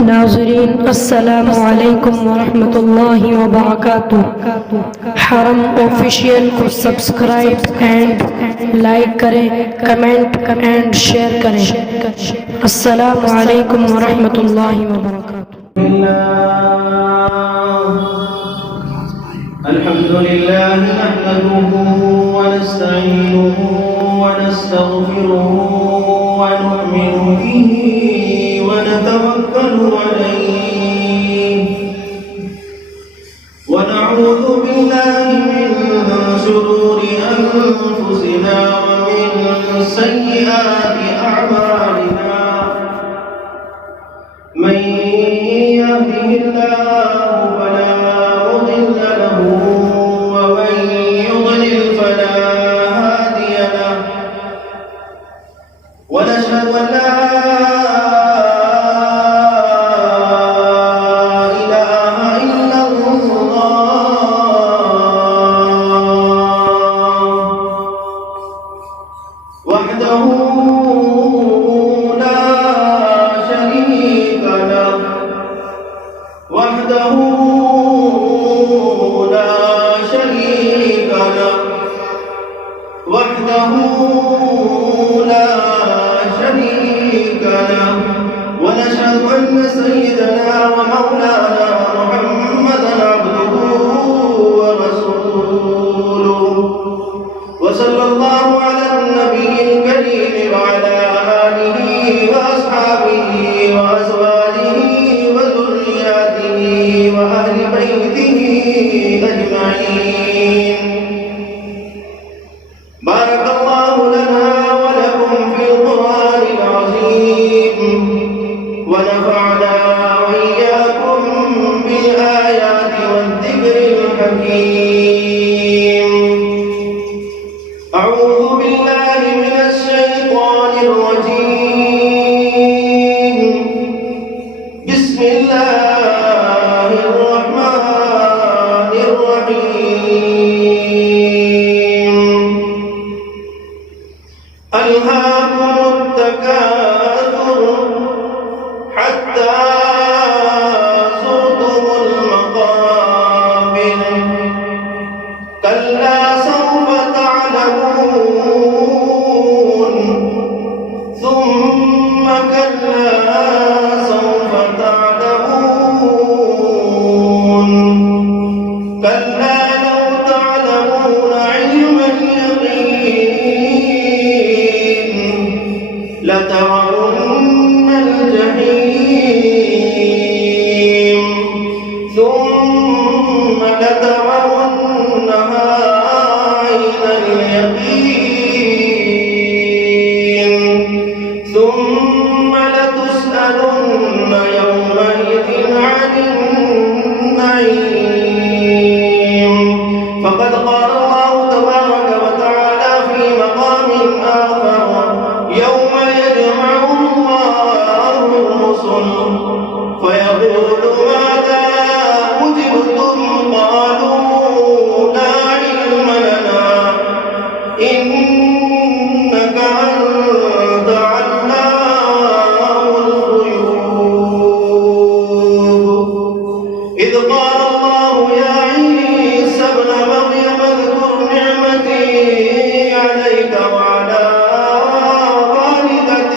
ناظرین السلام علیکم ورحمۃ اللہ وبرکاتہ۔ حرم آفیشیل کو سبسکرائب اینڈ لائک کریں، کمنٹ اینڈ شیئر کریں۔ السلام علیکم ورحمۃ اللہ وبرکاتہ۔ الحمد لله نحمده ونستعينه ونستغفره ونؤمن به ونتوكل عليه ونعوذ بالله من شرور أنفسنا ومن سيئات أعمالنا من يهده الله فلا مضل له ومن يضلل فلا هادي له ونشهد أن لا إله إلا الله وحده لا شريك له وحده لا شريك له وحده لا شريك له ونشهد أن سيدنا ومولانا محمدا عبده ورسوله وصلى الله على النبي الكريم وعلى آله وأصحابه وأزواجه وذرياته وأهل بيته أجمعين. بارك الله لنا ولكم في القرآن العظيم ونفعنا وإياكم بالآيات والذكر الحكيم. أعوذ بالله من الشيطان الرجيم. بسم الله الرحمن الرحيم. ألهاكم التكاثر حتى زرتم المقابر كلا سوف تعلمون ثم كلا سوف تعلمون كلا لو تعلمون علم اليقين لترون الجحيم ثم لترونها عين اليقين ثم لتسألن يومئذ عن النعيم. فقد قال الله تبارك وتعالى في مقام آخر: يوم يجمع الله الرسل فيقول ماذا أجبتم قالوا لا علم لنا إنك أنت علام الغيوب. إذ قال الله يا عيسى ابن مريم اذكر نعمتي عليك وعلى والدتك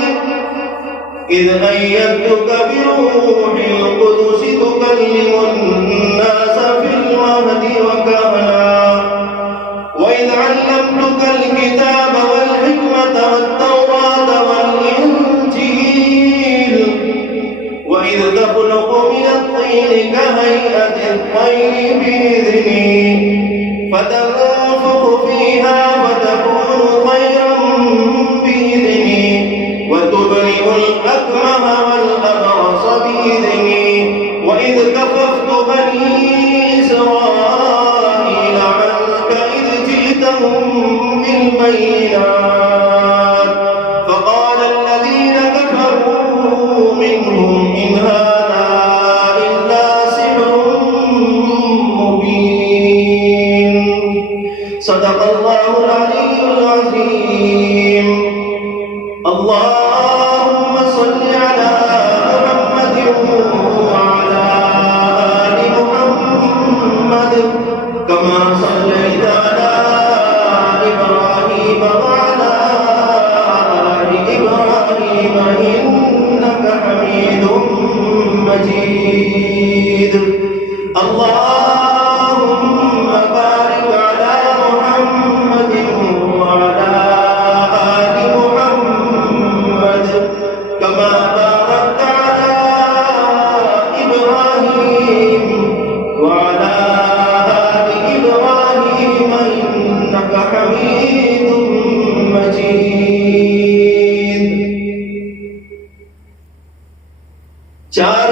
إذ أيدتك بروح القدس تكلم الناس في المهد وكهلا وإذ علمتك الكتاب والحكمة والتوراة والإنجيل وإذ تخلق من الطين كهيئة الطير بإذني فتنفخ فيها فتكون طيرا بإذني وتبرئ الأكمه والأبرص بإذني وإذ كففت بني إسرائيل عنك إذ جئتهم بالبينات فقال الذين كفروا منهم إن هذا إلا سحر مبين. صدق الله العلي العظيم. اللهم صل على محمد 4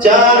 4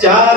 4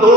2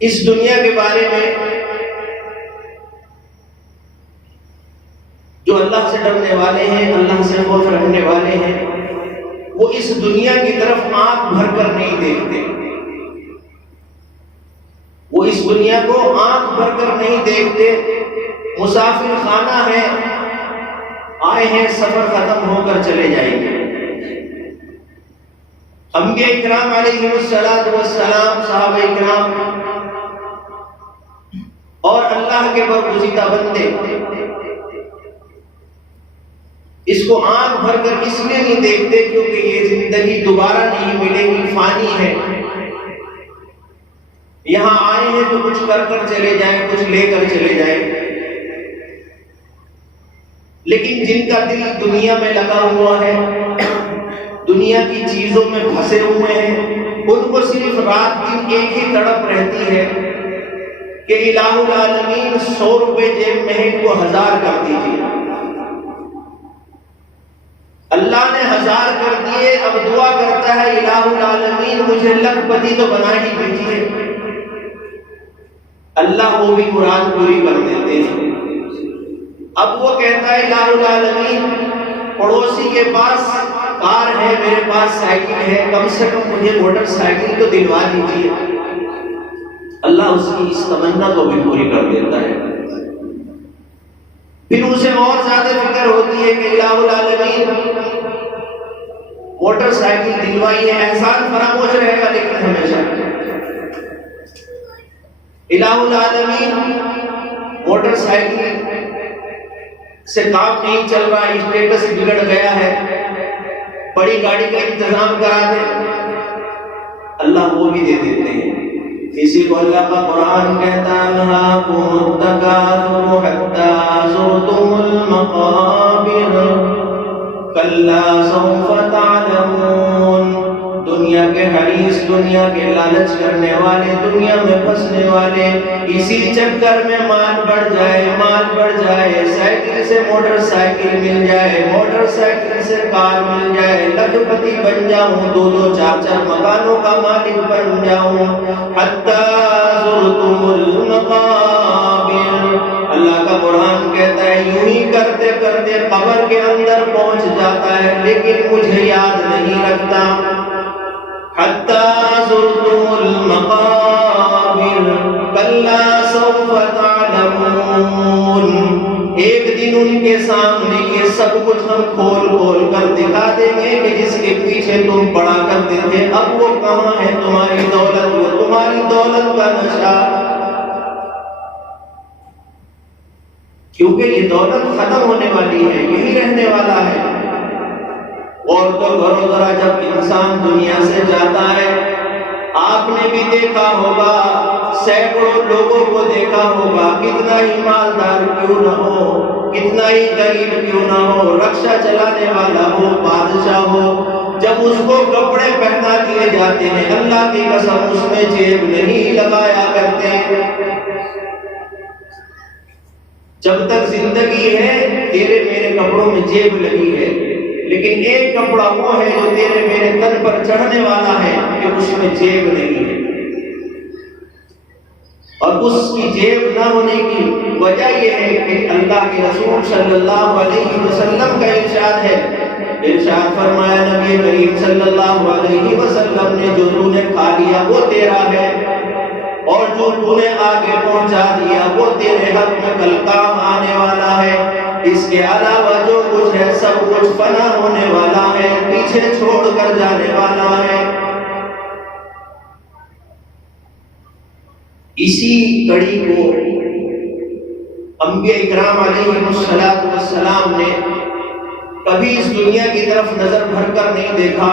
اس دنیا کے بارے میں جو اللہ سے ڈرنے والے ہیں، اللہ سے خوف رکھنے والے ہیں، وہ اس دنیا کی طرف آنکھ بھر کر نہیں دیکھتے، وہ اس دنیا کو آنکھ بھر کر نہیں دیکھتے۔ مسافر خانہ ہے، آئے ہیں، سفر ختم ہو کر چلے جائیں گے۔ انبیاء اکرام علیہ السلام، صحابہ اکرام اور اللہ کے برگزیدہ بندے اس کو آنکھ بھر کر اس لیے نہیں دیکھتے کیونکہ یہ زندگی دوبارہ نہیں ملے گی، فانی ہے، یہاں آئے ہیں تو کچھ کر کر چلے جائیں، کچھ لے کر چلے جائیں۔ لیکن جن کا دل دنیا میں لگا ہوا ہے، دنیا کی چیزوں میں پھنسے ہوئے ہیں، ان کو صرف رات دن ایک ہی تڑپ رہتی ہے کہ الہ العالمین 100 روپے جیب میں ہے، کو 1000 کر دیجیے۔ اللہ نے 1000 کر دیے، اب دعا کرتا ہے الہ العالمین مجھے لکھ پتی تو بنا ہی دیجیے۔ اللہ وہ بھی مراد پوری کر دیتے ہیں۔ اب وہ کہتا ہے الہ العالمین پڑوسی کے پاس کار ہے، میرے پاس سائیکل ہے، کم سے کم مجھے موٹر سائیکل تو دلوا دیجیے۔ اللہ اس کی اس تمنا کو بھی پوری کر دیتا ہے۔ پھر اسے اور زیادہ فکر ہوتی ہے کہ الہ العالمین موٹر سائیکل دلوائی ہے، احسان فراموش رہے گا لیکن ہمیشہ۔ الہ العالمین موٹر سائیکل سے کام نہیں چل رہا، اسٹیٹس بگڑ گیا ہے، بڑی گاڑی کا انتظام کرا دے، اللہ وہ بھی دے دیتے ہیں۔ اسی کو اللہ کا قرآن کہتا ہے انہاکم التکاثر حتی زرتم المقابر کلا سوف تعلمون۔ دنیا کے حریص، دنیا کے لالچ کرنے والے، دنیا میں پھنسنے والے، اسی چکر میں مال بڑھ جائے، مال بڑھ جائے، سائیکل سے موٹر سائیکل مل جائے، موٹر سائیکل سے کار مل جائے، لکھ پتی بن جاؤں، 2 4 مکانوں کا مالک بن جاؤں، حتی زرتم المقابر۔ اللہ کا قرآن کہتا ہے یوں ہی کرتے کرتے قبر کے اندر پہنچ جاتا ہے لیکن مجھے یاد نہیں رکھتا۔ حتی زرتم المقابر کلا سوف تعلمون۔ ایک دن ان کے سامنے یہ سب کچھ ہم کھول کھول کر دکھا دیں گے کہ جس کے پیچھے تم پڑا کرتے تھے اب وہ کہاں ہے، تمہاری دولت، وہ تمہاری دولت کا نشہ، کیونکہ یہ دولت ختم ہونے والی ہے، یہی رہنے والا ہے۔ اور تو غور ذرا جب انسان دنیا سے جاتا ہے، آپ نے بھی دیکھا ہوگا، سینکڑوں لوگوں کو دیکھا ہوگا، کتنا ہی مالدار کیوں نہ ہو، کتنا ہی غریب کیوں نہ ہو، رکشہ چلانے والا ہو، بادشاہ ہو، جب اس کو کپڑے پہنا دیے جاتے ہیں اللہ کی قسم اس میں جیب نہیں لگایا کرتے۔ جب تک زندگی ہے تیرے میرے کپڑوں میں جیب لگی ہے، لیکن ایک کپڑا وہ ہے جو تیرے میرے تن پر چڑھنے والا ہے کہ اس میں جیب نہیں ہے۔ اور اس کی جیب نہ ہونے کی وجہ یہ ہے کہ اللہ کے رسول صلی اللہ علیہ وسلم کا ارشاد ہے، ارشاد فرمایا نبی کریم صلی اللہ علیہ وسلم نے جو تو نے کھا لیا وہ تیرا ہے، اور جو تو نے آگے پہنچا دیا وہ تیرے حق میں کل کام آنے والا ہے۔ اس کے علاوہ جو کچھ ہے سب کچھ فنا ہونے والا ہے، پیچھے چھوڑ کر جانے والا ہے۔ اسی کڑی کو انبیاء اکرام علیہ السلام نے کبھی اس دنیا کی طرف نظر بھر کر نہیں دیکھا۔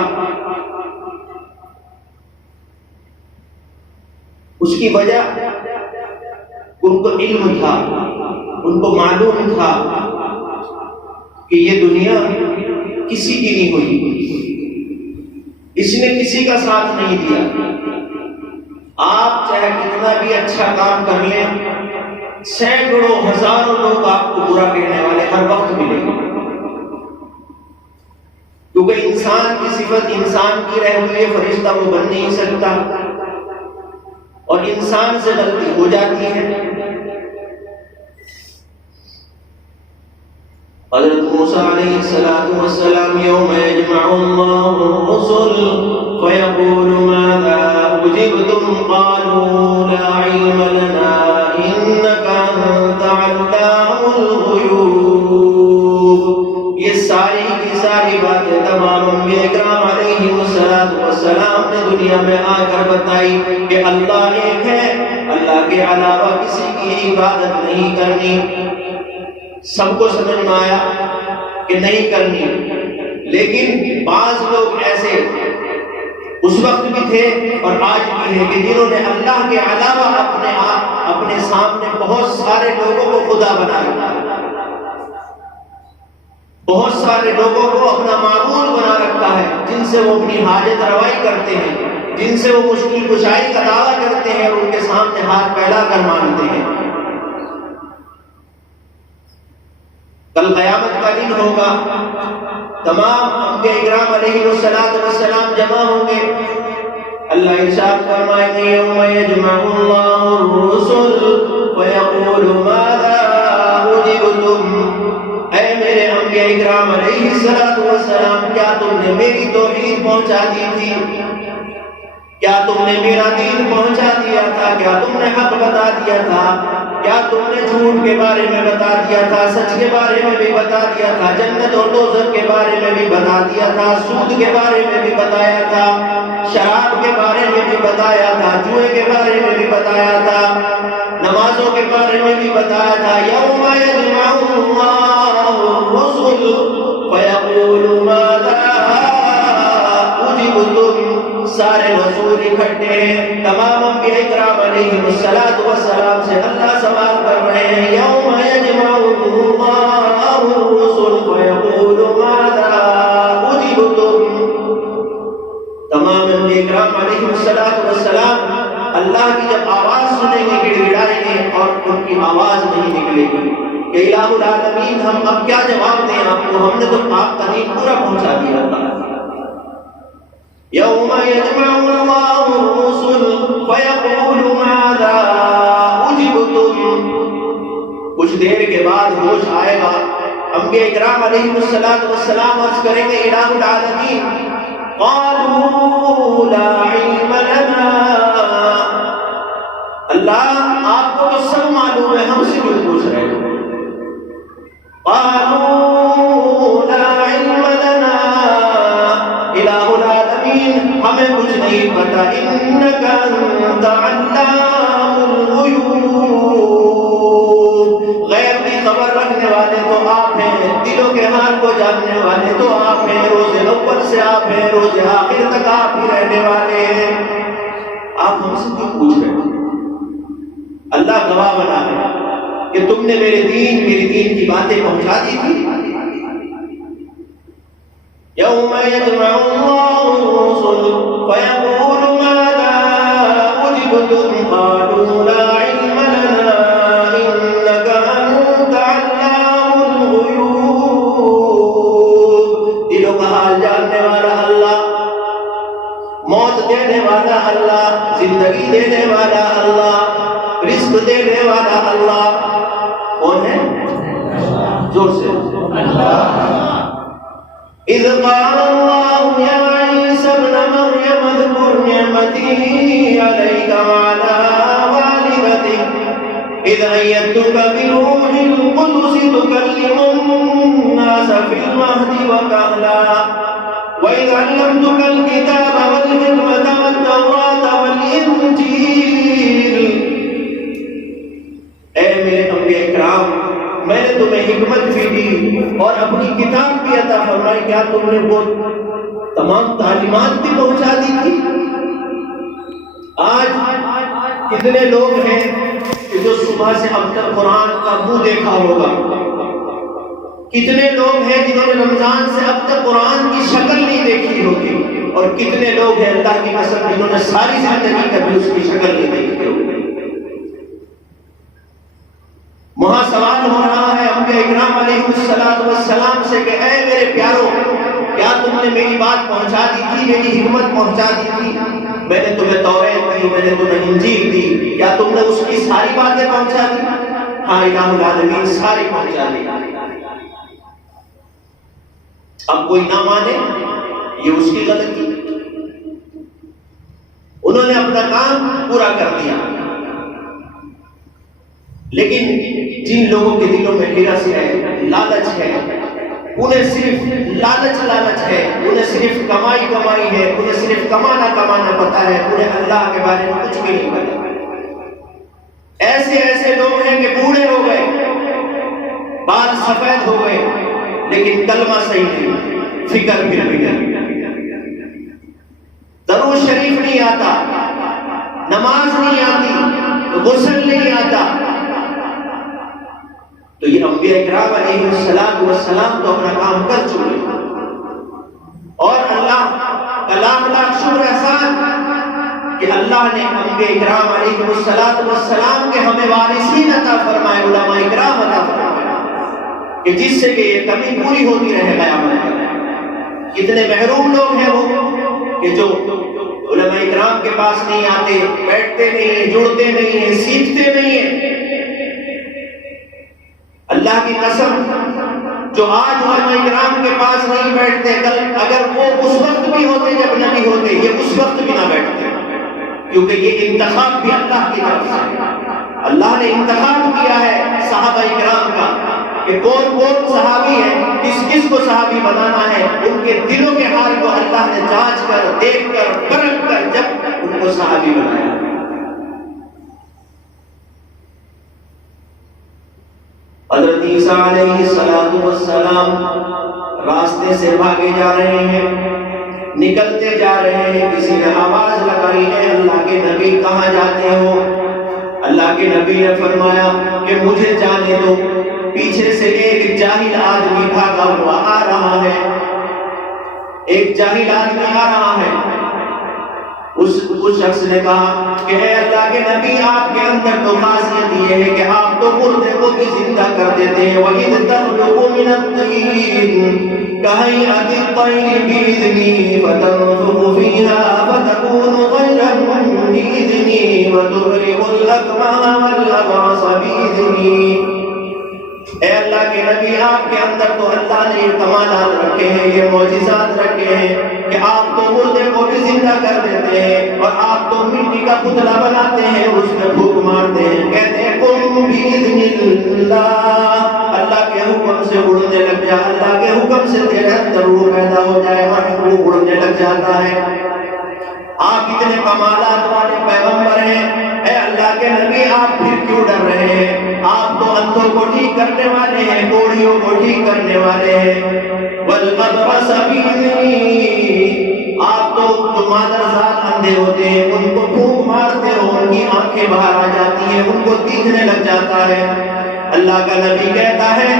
اس کی وجہ ان کو علم تھا، ان کو معلوم تھا کہ یہ دنیا کسی کی نہیں ہوئی، اس نے کسی کا ساتھ نہیں دیا۔ آپ چاہے کتنا بھی اچھا کام کر لیں، سینکڑوں ہزاروں لوگ آپ کو برا کہنے والے ہر وقت ملیں گے، کیونکہ انسان کی صفت انسان کی رہ ہوئی ہے، فرشتہ وہ بن نہیں سکتا۔ اور انسان سے غلطی ہو جاتی ہے۔ حضرت موسیٰ علیہ السلام یوم یجمع اللہ الرسل فیقول ماذا اجبتم قالوا لا علم لنا انک انت علام الغیوب۔ یہ ساری کی ساری باتیں تمام انبیاء کرام علیہ السلام نے دنیا میں آ کر بتائی کہ اللہ ایک ہے، اللہ کے علاوہ کسی کی عبادت نہیں کرنی۔ سب کو سمجھ میں آیا کہ نہیں کرنی، لیکن بعض لوگ ایسے اس وقت بھی تھے اور آج بھی ہیں کہ جنہوں نے اللہ کے علاوہ اپنے سامنے بہت سارے لوگوں کو خدا بنا رکھا ہے، بہت سارے لوگوں کو اپنا معبود بنا رکھا ہے، جن سے وہ اپنی حاجت روائی کرتے ہیں، جن سے وہ مشکل کشائی کا دعویٰ کرتے ہیں اور ان کے سامنے ہاتھ پھیلا کر مانگتے ہیں۔ کل قیامت کا دن ہوگا، تمام انبیاء اکرام علیہ السلام جمع ہوں گے۔ اللہ ارشاد فرمائیں گے یوم یجمع اللہ الرسل فیقول ماذا اجبتم۔ اے میرے انبیاء اکرام علیہ السلام، کیا تم نے میری توحید پہنچا دی تھی؟ کیا تم نے میرا دین پہنچا دیا تھا؟ کیا تم نے حق بتا دیا تھا؟ کیا تم نے جھوٹ کے بارے میں بتا دیا تھا؟ سچ کے بارے میں بھی بتا دیا تھا؟ جنت اور دوزخ کے بارے میں بھی بتا دیا تھا؟ سود کے بارے میں بھی بتایا تھا؟ شراب کے بارے میں بھی بتایا تھا؟ جوئے کے بارے میں بھی بتایا تھا؟ نمازوں کے بارے میں بھی بتایا تھا؟ یوم یجمع اللہ الرسل فیقول ماذا اجبتم۔ سارے رسول اکٹھے ہیں، تمام انبیاء اکرام علیہ السلام سے اللہ سوال کر رہے ہیں یوم یجمع اللہ الرسل فیقول ماذا اجبتم۔ تمام انبیاء اکرام علیہ السلام اللہ کی جب آواز سنیں گے گڑ گڑائیں گے اور ان کی آواز نہیں نکلے گی کہ الہ العالمین ہم اب کیا جواب دیں آپ کو، ہم نے تو آپ کا دین پورا پہنچا دیا تھا۔ یوم یجمع اللہ الرسل فیقول ماذا اجبتم۔ کچھ دیر کے بعد ہوش آئے گا، انبیاء اکرام علیہ السلام عرض کریں گے الہ العالمین قالوا لا علم لنا۔ اللہ آپ کو تو سب معلوم ہے، ہم سے کیوں پوچھ رہے ہیں؟ قالوا لا علم لنا الہ العالمین ہمیں کچھ نہیں پتا، انک انت علام الغیوب۔ غیب کی خبر رکھنے والے تو آپ ہیں، دلوں کے حال کو جاننے والے تو آپ ہیں، روز اول سے آپ ہیں، روز آخر تک آپ ہی رہنے والے ہیں، آپ ہم سے کیوں پوچھ رہے ہیں؟ اللہ گواہ بنا ہے کہ تم نے میرے دین کی باتیں پہنچا دی تھی۔ یوم یجمع اللہ الرسل فیقول ماذا اجبتم قالوا لا علم لنا انک انت علام الغیوب۔ دلوں کا حال جاننے والا اللہ، موت دینے والا اللہ، زندگی دینے والا اللہ، رزق دینے والا اللہ کون ہے؟ زور سے اللہ۔ اذ قال اللہ یا عیسی ابن مریم اذکر نعمتی علیک وعلی والدتک اذ ایدتک بروح القدس تکلم الناس فی المہد وکہلا وَإِذْ عَلَّمْتُكَ الْكِتَابَ وَالْحِكْمَةَ وَالتَّوْرَاةَ وَالْإِنْجِيلَ۔ اے میرے انبیاء اکرام، میں نے تمہیں حکمت بھی دی اور اپنی کتاب بھی عطا فرمائی، کیا تم نے وہ تمام تعلیمات بھی پہنچا دی تھی؟ آج کتنے لوگ ہیں کہ جو صبح سے اب تک قرآن کا منہ دیکھا ہوگا؟ کتنے لوگ ہیں جنہوں نے رمضان سے اب تک قرآن کی شکل نہیں دیکھی ہوگی؟ اور کتنے لوگ ہیں اللہ کی قسم جنہوں نے ساری زندگی کبھی اس کی شکل نہیں دیکھی ہوگی؟ وہاں سوال ہو رہا ہے انبیاء اکرام علیہ السلام سے کہ اے میرے پیارو، کیا تم نے میری بات پہنچا دی تھی، میری حکمت پہنچا دی تھی؟ میں نے تمہیں توریت دی، جو میں نے تمہیں انجیل دی، کیا تم نے اس کی ساری باتیں پہنچا دی؟ ہاں الہ العالمین ساری پہنچا دی۔ اب کوئی نہ مانے یہ اس کی غلطی، انہوں نے اپنا کام پورا کر دیا۔ لیکن جن لوگوں کے دلوں میں حرص ہے، لالچ ہے، انہیں صرف لالچ ہے، انہیں صرف کمائی ہے، انہیں صرف کمانا پتا ہے، انہیں اللہ کے بارے میں کچھ بھی نہیں پتا۔ ایسے لوگ ہیں کہ بوڑھے ہو گئے، بال سفید ہو گئے، لیکن کلمہ صحیح نہیں، فکر بھی نہیں، درود شریف نہیں آتا، نماز نہیں آتی، غسل نہیں آتا۔ تو یہ انبیاء کرام علیہ السلام تو اپنا کام کر چکے، اور اللہ کا لاکھ شکر احسان کہ اللہ نے انبیاء کرام علیہ السلام کے ہمیں وارثین عطا فرمائے، علماء کرام عطا فرمائے، کہ جس سے کہ یہ کمی پوری ہوتی رہے قیامت تک۔ کتنے محروم لوگ ہیں وہ کہ جو علماء کرام کے پاس نہیں آتے، بیٹھتے نہیں ہیں، جڑتے نہیں ہیں، سیکھتے نہیں ہیں۔ اللہ کی قسم جو آج علماء کرام کے پاس نہیں بیٹھتے، کل اگر وہ اس وقت بھی ہوتے جب نبی ہوتے، یہ اس وقت بھی نہ بیٹھتے، کیونکہ یہ انتخاب بھی اللہ کی طرف سے۔ اللہ نے انتخاب کیا ہے صحابہ کرام کا کہ کون صحابی ہے، کس کو صحابی بنانا ہے۔ ان کے دلوں کے حال کو اللہ نے جانچ کر، دیکھ کر، پرکھ کر جب ان کو صحابی بنایا۔ حضرت عیسیٰ علیہ السلام راستے سے بھاگے جا رہے ہیں، نکلتے جا رہے ہیں، کسی نے آواز لگائی ہے اللہ کے نبی کہاں جاتے ہو؟ اللہ کے نبی نے فرمایا کہ مجھے جانے دو۔ پیچھے سے ایک جاہل آدمی بھاگا ہوا آ رہا ہے، ایک جاہل آدمی آ رہا ہے۔ اس شخص نے کہا کہ اے اللہ کے نبی، آپ کے اندر تو خاصیت یہ ہے کہ آپ تو مردے کو بھی زندہ کر دیتے ہیں۔ وَإِذْ تَخْلُقُ مِنَ الطِّينِ كَهَيْئَةِ الطَّيْرِ بِإِذْنِي فَتَنفُخُ فِيهَا فَتَكُونُ طَيْرًا بِإِذْنِي وَتُبْرِئُ الْأَكْمَهَ وَالْأَبْرَصَ بِإِذْنِي۔ اے اللہ کے نبی، آپ کے اندر تو اللہ نے یہ کمالات رکھے ہیں، یہ معجزات رکھے ہیں کہ آپ تو مردے کو بھی زندہ کر دیتے ہیں، اور آپ تو مٹی کا پتلا بناتے ہیں، اس میں پھونک مارتے ہیں، کہتے ہیں قم بِإِذْنِ اللَّهِ، اللہ کے حکم سے اڑنے لگ جا، اللہ کے حکم سے تیرے اندر روح پیدا ہو جائے اور وہ اڑنے لگ جاتا ہے۔ آپ اتنے کمالات والے پیغمبر ہیں، اے اللہ کے نبی، آپ پھر کیوں ڈر رہے ہیں؟ آپ تو اندھوں کو ٹھیک کرنے والے ہیں، کوڑیوں کو ٹھیک کرنے والے ہیں۔ وَالْأَبْرَصَ بِإِذْنِي، آپ تو جو مادرزاد اندھے ہوتے ہیں ان کو پھونک مارتے ہو، ان کی آنکھیں باہر آ جاتی ہیں، ان کو دیکھنے لگ جاتا ہے۔ اللہ کا نبی کہتا ہے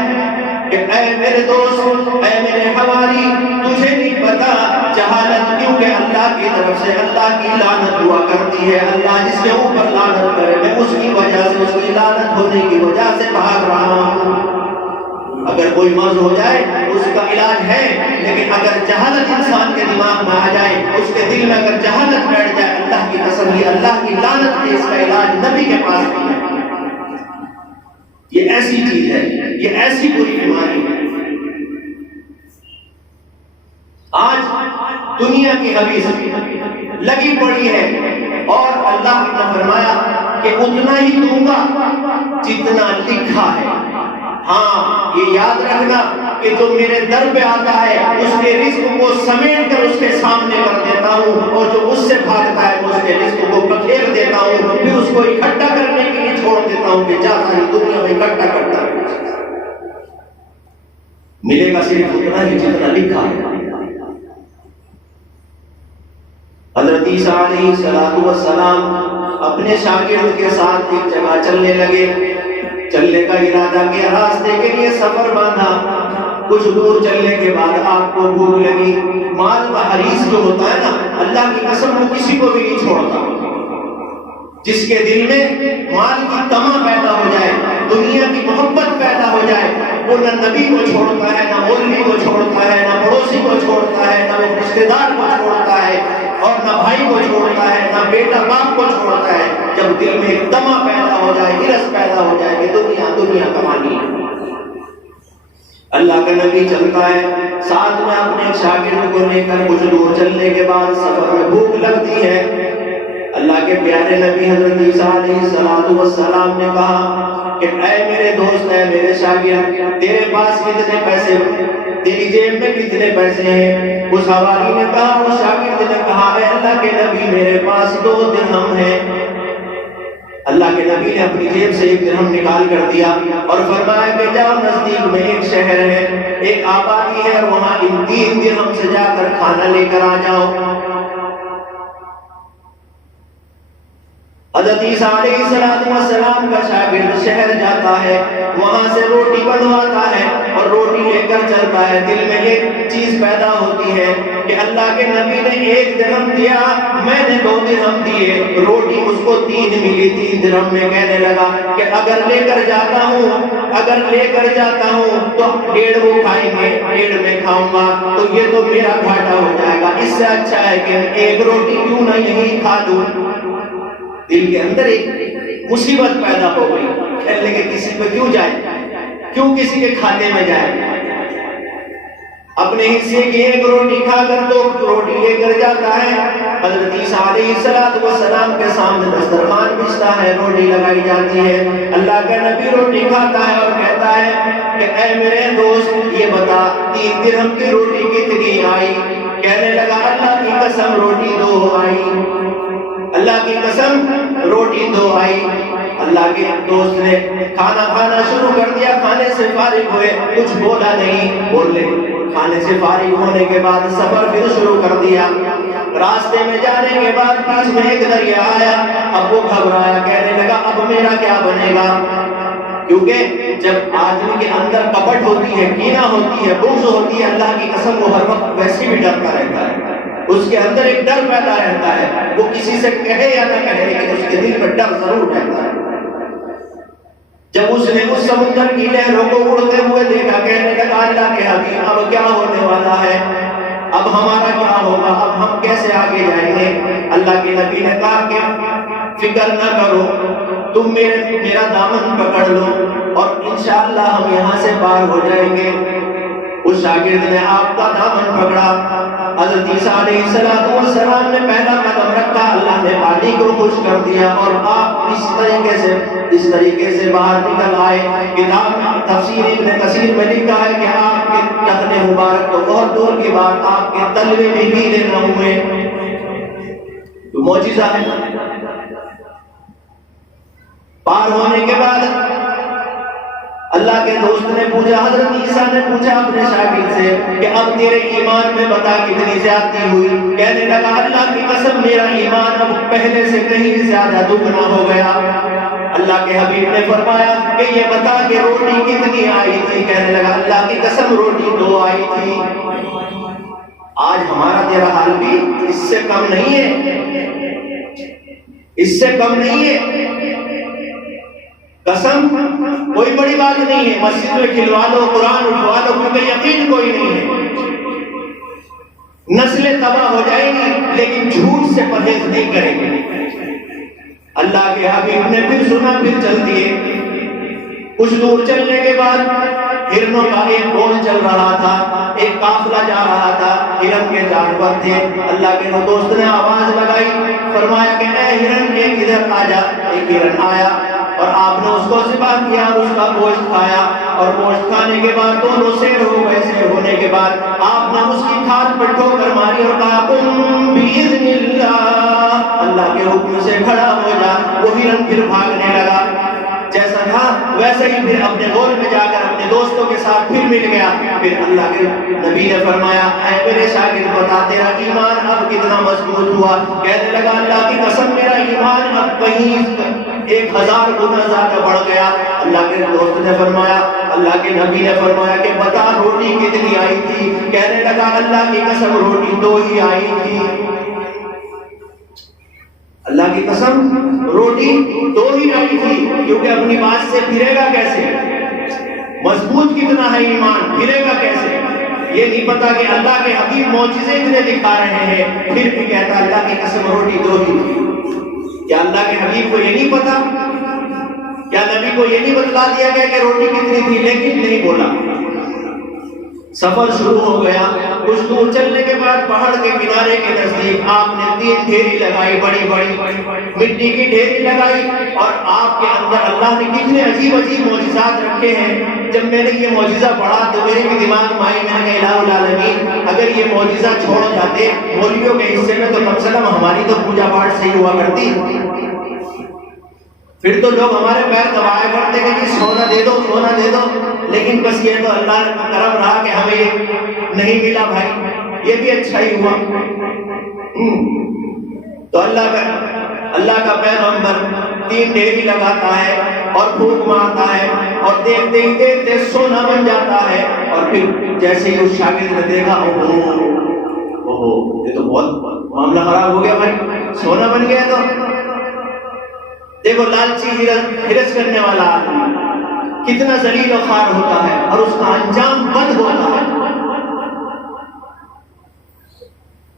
کہ اے میرے دوست، اے میرے حواری، تجھے نہیں پتا جہالت کیونکہ اللہ کی طرف سے اللہ کی لعنت ہوا کرتی ہے۔ اللہ جس کے اوپر لعنت کرے، میں اس کی وجہ سے، اس کی لعنت ہونے کی وجہ سے بھاگ رہا ہوں۔ اگر کوئی مرض ہو جائے اس کا علاج ہے، لیکن اگر جہالت انسان کے دماغ میں آ جائے، اس کے دل میں اگر جہالت بیٹھ جائے، اللہ کی قسم یہ اللہ کی لعنت ہے، اس کا علاج نبی کے پاس بھی ہے۔ یہ ایسی چیز ہے، یہ ایسی بری بیماری ہے۔ آج دنیا کی حدیث لگی پڑی ہے، اور اللہ نے فرمایا کہ اتنا ہی دوں گا جتنا لکھا ہے۔ ہاں یہ یاد رکھنا کہ جو میرے در پہ آتا ہے اس کے رزق کو سمیٹ کر اس کے سامنے کر دیتا ہوں، اور جو مجھ سے بھاگتا ہے اس کے رزق کو بکھیر دیتا ہوں، پھر اس کو اکٹھا کرنے کے لیے چھوڑ دیتا ہوں کہ جا ساری دنیا میں اکٹھا کرتا ہے۔ ملے گا صرف اتنا ہی جتنا لکھا ہے۔ حضرت عیسیٰ علیہ السلام اپنے شاگرد کے ساتھ ایک جگہ چلنے لگے، چلنے کا ارادہ کیا، راستے کے لیے سفر باندھا۔ کچھ دور چلنے کے بعد آپ کو بھوک لگی۔ مال کا حریص جو ہوتا ہے نا، اللہ کی قسم وہ کسی کو بھی نہیں چھوڑتا۔ جس کے دل میں مال کی تما پیدا ہو جائے، دنیا کی محبت پیدا ہو جائے، وہ نہ نبی کو چھوڑتا ہے، نہ مولوی کو چھوڑتا ہے، نہ پڑوسی کو چھوڑتا ہے، نہ وہ رشتے دار کو چھوڑتا ہے۔ اور نہ بھائی کو چھوڑتا ہے، نہ بیٹا باپ کو چھوڑتا ہے، جب دل میں ایک تما پیدا ہو جائے، ہرس پیدا ہو جائے کہ دنیا کمانی ہے۔ اللہ کا نبی چلتا ہے، ساتھ میں اپنے ایک شاگرد کو لے کر کچھ دور چلنے کے بعد سفر میں بھوک لگتی ہے۔ اللہ کے پیارے نبی حضرت عیسیٰ علیہ السلام نے کہا کہ اے میرے دوست، اے میرے شاگرد، تیرے پاس کتنے پیسے، تیری جیب میں کتنے پیسے ہیں؟ اس حواری نے کہا، اس شاگرد نے کہا، اے اللہ کے نبی میرے پاس 2 درہم ہیں۔ اللہ کے نبی نے اپنی جیب سے 1 درہم نکال کر دیا اور فرمایا کہ جاؤ، نزدیک میں ایک شہر ہے، ایک آبادی ہے، اور وہاں ان 3 درہم سے جا کر کھانا لے کر آ جاؤ۔ حضرت عیسیٰ علیہ السلام کا شاگرد شہر جاتا ہے، وہاں سے روٹی بنواتا ہے اور روٹی لے کر چلتا ہے۔ دل میں ایک چیز پیدا ہوتی ہے کہ اللہ کے نبی نے 1 درہم دیا، میں نے 2 درہم دیے، روٹی اس کو 3 ملی، 3 درہم میں کہنے لگا کہ اگر لے کر جاتا ہوں تو 1.5 وہ کھائیں گے، 1.5 میں کھاؤں گا، تو یہ تو میرا گھاٹا ہو جائے گا، اس سے اچھا ہے کہ 1 روٹی کیوں نہ یہی کھا لوں۔ دل کے اندر ایک مصیبت پیدا ہو گئی، کہنے لگے کسی پہ کیوں جائے، کیوں کسی کے کھاتے میں جائے۔ اپنے حصے کی 1 روٹی کھا کر 2 روٹی لے کر جاتا ہے۔ حضرت عیسیٰ علیہ السلام کے سامنے دسترخوان بچھتا ہے، روٹی لگائی جاتی ہے۔ اللہ کا نبی روٹی کھاتا ہے اور کہتا ہے کہ اے میرے دوست، یہ بتا 3 درہم کی روٹی کتنی آئی؟ کہنے لگا اللہ کی قسم روٹی 2 آئی، اللہ کی قسم روٹی 2 آئی۔ اللہ کے دوست نے کھانا شروع کر دیا، کھانے سے فارغ ہوئے، کچھ بولا نہیں، بولے کھانے سے فارغ ہونے کے بعد سفر پھر شروع کر دیا۔ راستے میں جانے کے بعد بیچ میں ایک دریا آیا، اب وہ گھبرایا، کہنے لگا اب میرا کیا بنے گا؟ کیونکہ جب آدمی کے اندر کپٹ ہوتی ہے، کینہ ہوتی ہے، بغض ہوتی ہے، اللہ کی قسم وہ ہر وقت ویسے بھی ڈرتا رہتا ہے، اس کے اندر ایک ڈر پیدا رہتا ہے، وہ کسی سے کہے یا نہ کہے لیکن اس کے دل میں ڈر ضرور رہتا ہے۔ جب اس نے اس سمندر کی لہروں کو اڑتے ہوئے دیکھا، کہنے لگا اللہ کے حبیب اب کیا ہونے والا ہے، اب ہمارا کیا ہوگا، اب ہم کیسے آگے جائیں گے؟ اللہ کے نبی نے کہا کہ فکر نہ کرو، تم میرا دامن پکڑ لو اور انشاءاللہ ہم یہاں سے پار ہو جائیں گے۔ اس شاگرد نے آپ کا دامن پکڑا، حضرت عیسیٰ علیہ السلام نے پہلا قدم رکھا، اللہ نے پانی کو خشک کر دیا اور آپ اس طریقے سے باہر نکل آئے۔ کتاب میں تفسیر ابن کثیر میں لکھا ہے کہ آپ کے ٹخنے مبارک تو بہت دور کی بات، آپ کے تلوے بھی گیلے نہ ہوئے، تو معجزہ ہے۔ پار ہونے کے بعد اللہ کے دوست نے پوچھا، حضرت عیسیٰ نے پوچھا اپنے شاگرد سے کہ اب تیرے ایمان میں بتا کتنی زیادتی ہوئی؟ کہنے لگا اللہ کی قسم میرا ایمان اب پہلے سے کہیں زیادہ دگنا ہو گیا۔ اللہ کے حبیب نے فرمایا کہ یہ بتا کہ روٹی کتنی آئی تھی؟ کہنے لگا اللہ کی قسم روٹی 2 آئی تھی۔ آج ہمارا تیرا حال بھی اس سے کم نہیں ہے، اس سے کم نہیں ہے۔ قسم کوئی بڑی بات نہیں ہے، مسجد میں کھلوا لو، قرآن اٹھوا لو، کیونکہ یقین کوئی نہیں ہے۔ نسلیں تباہ ہو جائیں گی لیکن جھوٹ سے پرہیز نہیں کریں گے۔ اللہ کے حبیب نے پھر سنا، پھر چل دیے۔ کچھ دور چلنے کے بعد ہرنوں کا ایک ڈول چل رہا تھا، ایک قافلہ جا رہا تھا، ہرن کے جانور تھے۔ اللہ کے دوست نے آواز لگائی، فرمایا کہ اے ہرن ایک ادھر آ جا۔ ایک ہرن آیا اور آپ نے اس کو ذبح کیا اور اس کا گوشت کھایا، اور گوشت کھانے کے بعد دونوں سیر ہو گئے۔ سیر ہونے کے بعد آپ نے اس کی کھال پر ٹھوکر ماری اور کہا قم بإذن اللہ، اللہ کے حکم سے کھڑا ہو جا۔ وہ ہرن پھر بھاگنے لگا، جیسا تھا ویسے ہی پھر اپنے گول میں جا کر اپنے دوستوں کے ساتھ پھر مل گیا۔ پھر اللہ کے نبی نے فرمایا اے میرے شاگرد بتا تیرا ایمان اب کتنا مضبوط ہوا؟ کہنے لگا اللہ کی قسم میرا ایمان اب کہیں 1000 گنا زیادہ بڑھ گیا۔ اللہ کے دوست نے فرمایا، اللہ کے نبی نے فرمایا کہ بتا روٹی کتنی آئی تھی؟ کہنے لگا اللہ کی قسم روٹی 2 ہی آئی تھی۔ اللہ کی قسم روٹی 2 ہی آئی تھی، کیونکہ اپنی بات سے پھرے گا کیسے؟ مضبوط کتنا ہے ایمان، پھرے گا کیسے؟ یہ نہیں پتا کہ اللہ کے حبیب معجزے اتنے دکھا رہے ہیں، پھر بھی کہتا اللہ کی قسم روٹی دو ہی تھی۔ کیا اللہ کے حبیب کو یہ نہیں پتا؟ کیا نبی کو یہ نہیں بتلا دیا گیا کہ روٹی کتنی تھی؟ لیکن نہیں بولا۔ سفر شروع ہو گیا، کچھ دور چلنے کے بعد پہاڑ کے کنارے کے نزدیک آپ نے 3 ڈھیری لگائی، بڑی بڑی مٹی کی ڈھیری لگائی، اور آپ کے اندر اللہ نے کتنے عجیب عجیب معجزات رکھے ہیں۔ جب میں نے یہ معجزہ پڑھا تو میرے بھی دماغ میں آئی، میں نے کہا الہ العالمین اگر یہ معجزہ چھوڑ جاتے مولویوں کے حصے میں تو کم سے کم ہماری تو پوجا پاٹ صحیح ہوا کرتی۔ پھر تو لوگ ہمارے پیر دبایا کرتے کہ جی سونا دے دو سونا دے دو، لیکن بس یہ تو اللہ کا کرم رہا کہ ہمیں یہ نہیں ملا بھائی، یہ بھی اچھا ہی ہوا۔ تو اللہ کا پیغمبر 3 ڈھیری لگاتا ہے اور پھونک مارتا ہے اور دیکھتے ہی دیکھتے سونا بن جاتا ہے، اور پھر جیسے ہی اس شاگرد نے دیکھا اوہو یہ تو بہت معاملہ خراب ہو گیا بھائی، سونا بن گیا۔ تو دیکھو لالچی ہرس کرنے والا آدمی کتنا ذلیل و خوار ہوتا ہے اور اس کا انجام بد ہوتا ہے۔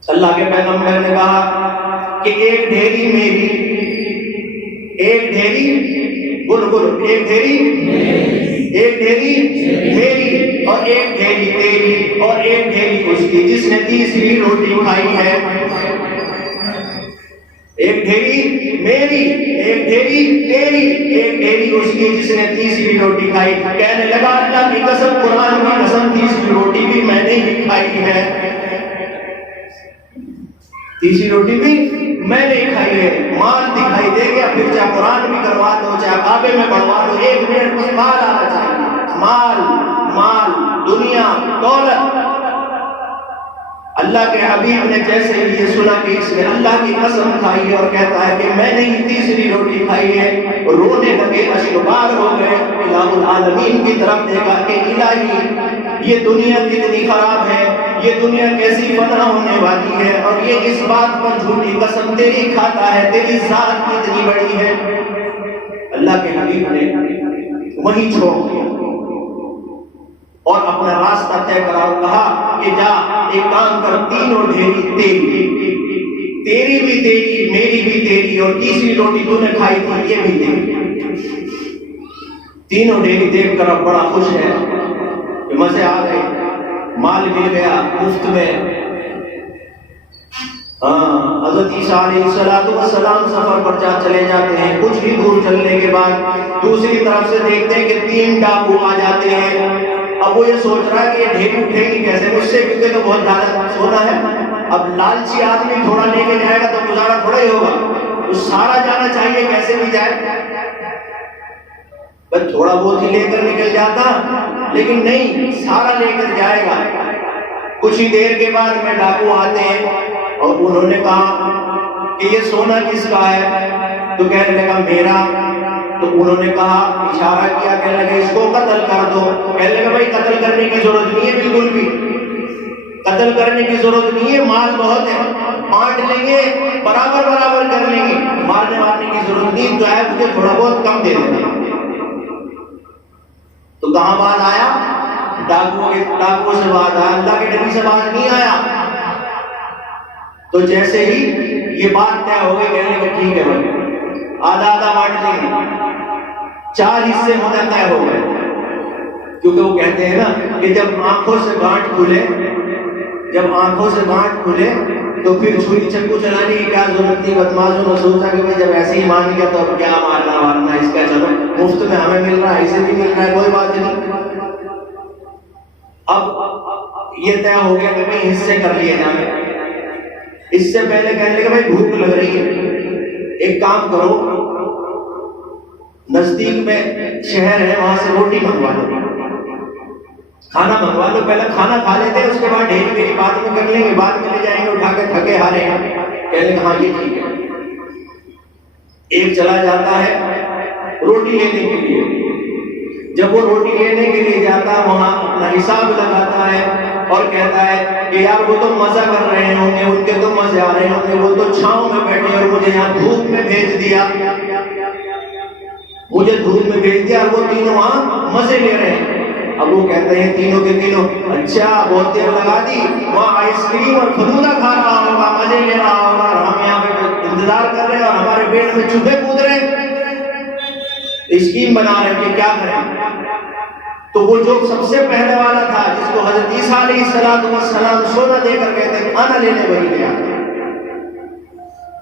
اللہ کے پیغمبر نے کہا کہ ایک ڈھیری میری، ایک ڈھیری ایک ڈھیری میری اور ایک ڈھیری تیری اور ایک ڈھیری اس کی، جس نے تیسری روٹی کھائی ہے۔ ایک ڈھیری میری، ایک ڈھیری تیری، ایک ڈھیری اس کی جس نے تیسری روٹی کھائی۔ کہنے لگا اللہ کی قسم، قرآن کی قسم، تیسری روٹی بھی میں نے ہی کھائی ہے، تیسری روٹی بھی میں نے کھائی ہے۔ مال دکھائی دے گیا، پھر چاہے قرآن بھی کروا دو چاہے کعبے میں بڑھوا دو، ایک منٹ بس مال آنا چاہیے، مال مال دنیا دولت۔ اللہ کے حبیب نے جیسے ہی یہ سنا کہ اس نے اللہ کی قسم کھائی ہے اور کہتا ہے کہ میں نے ہی تیسری روٹی کھائی ہے، رونے لگے، اشکبار ہو گئے، الہ العالمین کی طرف دیکھا کہ الہی یہ دنیا کتنی خراب ہے، یہ دنیا کیسی فنا ہونے والی ہے، اور یہ اس بات پر جھوٹی قسم تیری کھاتا ہے، تیری ذات کتنی بڑی ہے۔ اللہ کے حبیب نے وہی چھوڑ دیا اور اپنا راستہ طے کرا اور کہا کہ جا ایک کام کر، تینوں ڈھیری تیری بھی تیری، میری بھی تیری، اور تیسری روٹی تو نے کھائی تھی یہ بھی تیری۔ تینوں ڈھیری دیکھ کر اب بڑا خوش ہے کہ مزے آ گئے، مال مل گیا مفت میں۔ حضرت عیسیٰ علیہ السلام سفر پر چلے جاتے ہیں، کچھ ہی دور چلنے کے بعد دوسری طرف سے دیکھتے ہیں کہ 3 ڈاکو آ جاتے ہیں۔ اب وہ یہ سوچ رہا ہے کہ یہ ڈھیری اٹھے گی کیسے، مجھ سے کیونکہ تو بہت زیادہ سونا ہے۔ اب لالچی آدمی تھوڑا لے کے جائے گا تو گزارا تھوڑا ہی ہوگا، تو سارا جانا چاہیے کیسے بھی جائے، بس تھوڑا بہت ہی لے کر نکل جاتا، لیکن نہیں سارا لے کر جائے گا۔ کچھ ہی دیر کے بعد میں ڈاکو آتے ہیں اور انہوں نے کہا کہ یہ سونا کس کا ہے، تو کہنے لگا میرا۔ تو انہوں نے کہا، اشارہ کیا، کہنے لگے اس کو قتل کر دو۔ کہنے لگا بھائی قتل کرنے کی ضرورت نہیں ہے، بالکل بھی قتل کرنے کی ضرورت نہیں ہے، مال بہت ہے، بانٹ لیں گے، برابر برابر کر لیں گے، مارنے کی ضرورت نہیں، تو ہے مجھے تھوڑا بہت کم دے دینا۔ تو کہاں بات آیا؟ ڈاکو سے بات آیا، اللہ کے نبی سے بات نہیں آیا۔ تو جیسے ہی یہ بات طے ہو گئی، کہنے لگے ٹھیک ہے بھائی آدھا آدھا بانٹ لیں گے، 4 حصے ہونا طے ہو گئے، کیونکہ وہ کہتے ہیں نا کہ جب آنکھوں سے گانٹھ کھلے تو پھر چھری چکو چلانے کی کیا ضرورت تھی۔ بدماشوں نے سوچا کہ بھائی جب ایسے ہی مان گیا تو اب کیا مارنا اس کا، چلو مفت میں ہمیں مل رہا ہے، اسے بھی مل رہا ہے، کوئی بات نہیں۔ اب یہ طے ہو گیا کہ بھائی حصے کر لیے جائیں۔ اس سے پہلے کہنے لگے بھائی بھوک لگ رہی ہے، ایک کام کرو، نزدیک میں شہر ہے وہاں سے روٹی منگوا لو، کھانا منگوا لو، پہلے کھانا کھا لیتے ہیں، اس کے بعد ڈھیری میری بعد میں کر لیں گے، بعد میں لے جائیں گے اٹھا کے، تھکے ہارے ہیں۔ کہنے لگے ہاں یہ ٹھیک ہے۔ ایک چلا جاتا ہے روٹی لینے کے لیے، جب وہ روٹی لینے کے لیے جاتا ہے وہاں اپنا حساب لگاتا ہے اور کہتا ہے کہ یار وہ تو مزہ کر رہے ہوں گے، ان کے تو مزے آ رہے ہوں گے، وہ تو چھاؤں میں بیٹھے اور مجھے یہاں دھوپ میں بھیج دیا، اور وہ تینوں وہاں مزے لے رہے ہیں۔ اب وہ کہتے ہیں تینوں کے تینوں اچھا بہت دیر لگا دی، وہاں آئس کریم اور فلودہ کھا رہا ہوگا، مزے لے رہا ہوگا، اور ہم یہاں پہ انتظار کر رہے ہیں اور ہمارے پیٹ میں چوہے کود رہے ہیں، اسکیم بنا رہے ہیں کہ کیا کریں۔ تو وہ جو سب سے پہلے والا تھا جس کو حضرت عیسیٰ علیہ السلام سونا دے کر کہتے ہیں کھانا لینے وہی گیا۔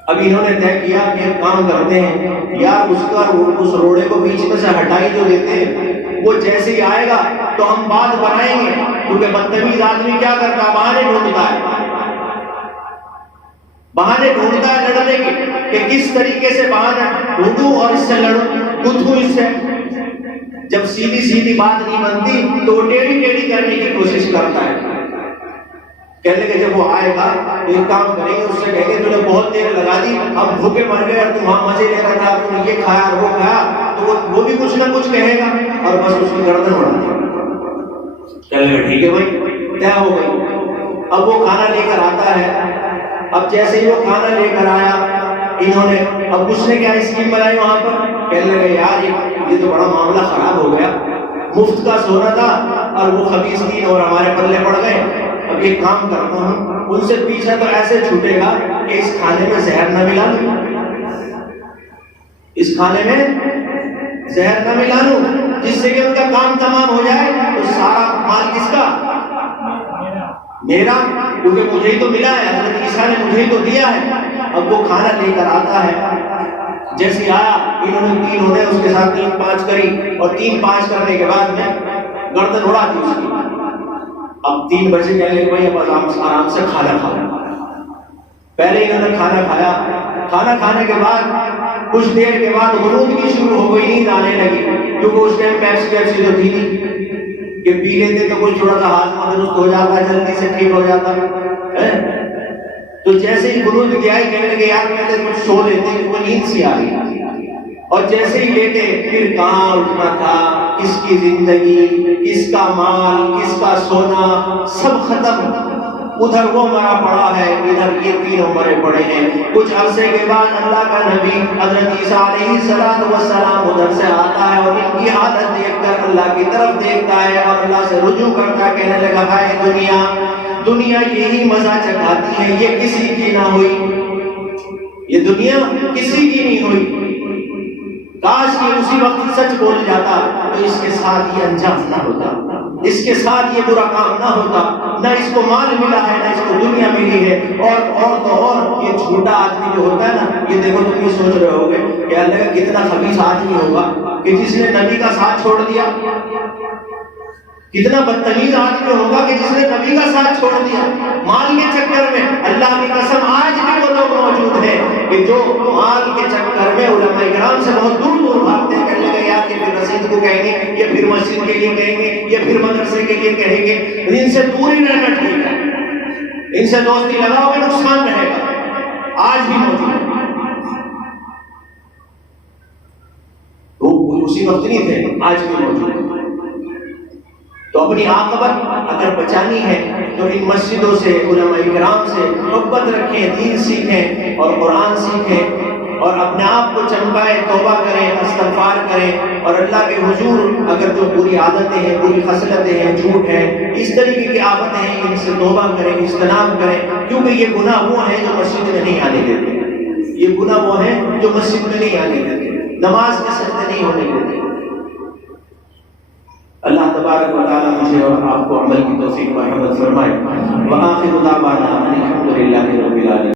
اب انہوں نے طے کیا کہ ایک کام کرتے ہیں یار اس روڑے کو بیچ میں سے ہٹائی جو دیتے ہیں، وہ جیسے ہی آئے گا تو ہم بات بنائیں گے، کیونکہ بدتمیز آدمی کیا کرتا ہے، بہانے ڈھونڈتا ہے، بہانے ڈھونڈتا ہے لڑنے کے کہ کس طریقے سے بہانا ڈھونڈوں اور اس سے لڑوں، گتھوں اس سے۔ جب سیدھی سیدھی بات نہیں بنتی تو وہ ٹیڑھی ٹیڑھی کرنے کی کوشش کرتا ہے۔ کہنے کہ جب وہ آئے گا تو ایک کام کریں گے، اس سے کہیں گے تو نے بہت دیر لگا دی، اب بھوکے مر گئے اور تم وہاں مزے لے رہا تھا، تم نے یہ کھایا اور وہ کھایا، تو وہ بھی کچھ نہ کچھ کہے گا اور بس اس کی گردن اڑا دے گا۔ کہنے کہ ٹھیک ہے بھائی، طے ہو گئی۔ اب وہ کھانا لے کر آتا ہے، اب جیسے ہی وہ کھانا لے کر آیا انہوں نے اب اس نے کیا اسکیم بنائی وہاں پر، کہنے لگے یار یہ تو بڑا معاملہ خراب ہو گیا، مفت کا سونا تھا اور وہ خبیث دین اور ہمارے پلے پڑ گئے۔ اب ایک کام کرتا ہوں، ان سے پیچھا تو ایسے چھوٹے گا کہ اس کھانے میں زہر نہ ملا لوں، اس کھانے میں زہر نہ ملا لوں، جس سے کہ ان کا کام تمام ہو جائے۔ تو سارا مال کس کا؟ میرا، کیونکہ مجھے ہی تو ملا ہے، حضرت عیسیٰ نے مجھے ہی تو دیا ہے۔ اب وہ کھانا لے کر آتا ہے، جیسے آیا انہوں نے تین ہونے اس کے ساتھ 3-5 کری، اور 3-5 کرنے کے بعد میں گردن اڑا دی اس کی۔ اب 3 بجے کہنے لگے بھائی اب آرام سے کھانا کھانا۔ پہلے انہوں نے کھانا کھایا، کھانا کھانے کے بعد کچھ دیر کے بعد غنود کی شروع ہو گئی، نیند آنے لگی، کیونکہ اس ٹائم پیپسی تو تھی نہیں کہ پی لیتے تو کچھ تھوڑا سا ہاضمہ درست ہو جاتا، جلدی سے ٹھیک ہو جاتا ہے۔ تو جیسے ہی غنود کیا ہی کہنے لگے یار پہلے کچھ سو لیتے، وہ نیند سی آ گئی، اور جیسے ہی لیٹے پھر کہاں اٹھنا تھا، کس کی زندگی، کس کا مال، کس کا سونا، سب ختم۔ ادھر وہ مرا پڑا ہے، ادھر یہ تینوں مرے پڑے ہیں۔ کچھ عرصے کے بعد اللہ کا نبی حضرت عیسیٰ علیہ السلام ادھر سے آتا ہے اور ان کی حالت دیکھ کر اللہ کی طرف دیکھتا ہے اور اللہ سے رجوع کرتا ہے، کہنے لگا ہائے دنیا یہی مزہ چکھاتی ہے، یہ کسی کی نہ ہوئی، یہ دنیا کسی کی نہیں ہوئی۔ کاش یہ اسی وقت سچ بول جاتا تو اس کے ساتھ یہ انجام نہ ہوتا، اس کے ساتھ یہ برا کام نہ ہوتا، نہ اس کو مال ملا ہے نہ اس کو دنیا ملی ہے۔ اور یہ جھوٹا آدمی جو ہوتا ہے نا، یہ دیکھو تم یہ سوچ رہے ہوگے کہ اللہ کا کتنا خبیث آدمی ہوگا کہ جس نے نبی کا ساتھ چھوڑ دیا، کتنا بدتمیز آدمی ہوگا کہ جس نے نبی کا ساتھ چھوڑ دیا مال کے چکر میں۔ اللہ کی قسم آج بھی وہ لوگ موجود ہیں کہ جو مال کے چکر میں علماء کرام سے بہت دور دور بھاگتے ہیں، کہنے لگے یار یہ پھر رسید کو کہیں گے، یہ پھر مسجد کے لیے کہیں گے، یہ پھر مدرسے کے لیے کہیں گے۔ ان سے دور ہی رہنا ٹھیک ہے، ان سے دوستی لگاؤ گے نقصان رہے گا۔ آج بھی موجود ہے، وہ اسی وقت نہیں تھے، آج بھی موجود ہے۔ تو اپنی عاقبت اگر بچانی ہے تو ان مسجدوں سے، علماء کرام سے محبت رکھیں، دین سیکھیں اور قرآن سیکھیں، اور اپنے آپ کو چمکائیں، توبہ کریں، استغفار کریں، اور اللہ کے حضور اگر جو بری عادتیں ہیں، بری خصلتیں ہیں، جھوٹ ہے، اس طریقے کی آفتیں ہیں، ان سے توبہ کریں، اجتناب کریں، کیونکہ یہ گناہ وہ ہیں جو مسجد میں نہیں آنے دیتے، یہ گناہ وہ ہیں جو مسجد میں نہیں آنے دیتے، نماز میں سجدے نہیں ہونے دیتے۔ اللہ تبارک و تعالی مجھے اور آپ کو عمل کی توفیق مرحمت فرمائے۔ وآخر دعوانا الحمد للہ رب العالمین۔